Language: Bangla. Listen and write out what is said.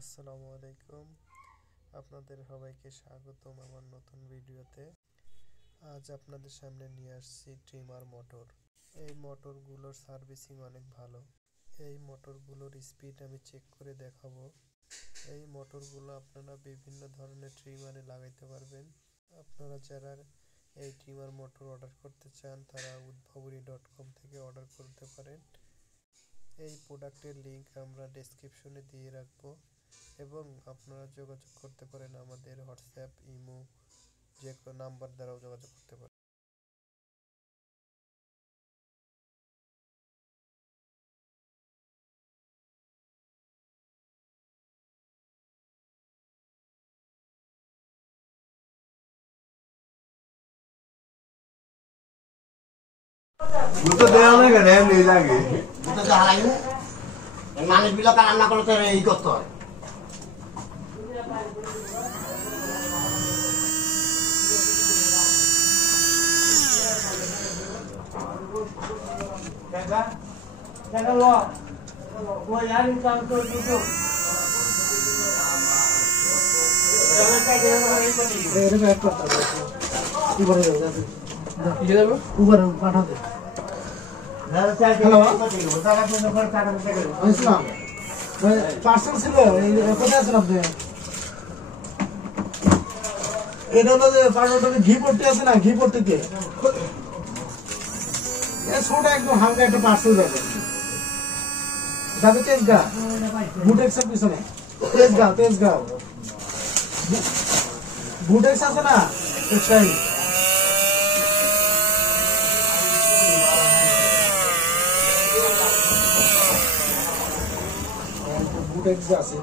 আসসালামু আলাইকুম, আপনাদের সবাইকে স্বাগতম আমার নতুন ভিডিওতে। আজ আপনাদের সামনে নিয়ে আসছি ট্রিমার মোটর। এই মোটরগুলোর সার্ভিসিং অনেক ভালো। এই মোটরগুলোর স্পিড আমি চেক করে দেখাবো। এই মোটরগুলো আপনারা বিভিন্ন ধরনের ট্রিমারে লাগাইতে পারবেন। আপনারা যারা এই ট্রিমার মোটর অর্ডার করতে চান তারা উদ্ভাবনী.com থেকে অর্ডার করতে পারেন। এই প্রোডাক্টের লিংক আমরা ডেসক্রিপশনে দিয়ে রাখবো এবং আপনারা যোগাযোগ করতে পারেন আমাদের হোয়াটসঅ্যাপ, ইমো যে কোনো নাম্বার দ্বারাও যোগাযোগ করতে পারেন। গুতো দেওয়া না কেন এমনি লাগে গুতো দেওয়া লাগে না মানুষ বিলাকে রান্না করতে এই করতে হয় দেখা দেখা লো ওই আর কাম তো দুটো এর ব্যাক করতে হবে উপরে যাবে দিয়ে দেব উপরে পাঠা দে হ্যালো ইসলাম পার্সেল ছিল এই কোথায় আছেন আপনি এটা হলো যে পার্সেলটা ঘি পড়তে আছে না ঘি পড়তে কে ছোট একদম হালকা একটা পার্সেল যাবে যাবে তেজগাঁও বুটেক্সের পিছনে তেজগাঁও বুটেক্স আছে না টেক্সটাইল বুটেক্স আছে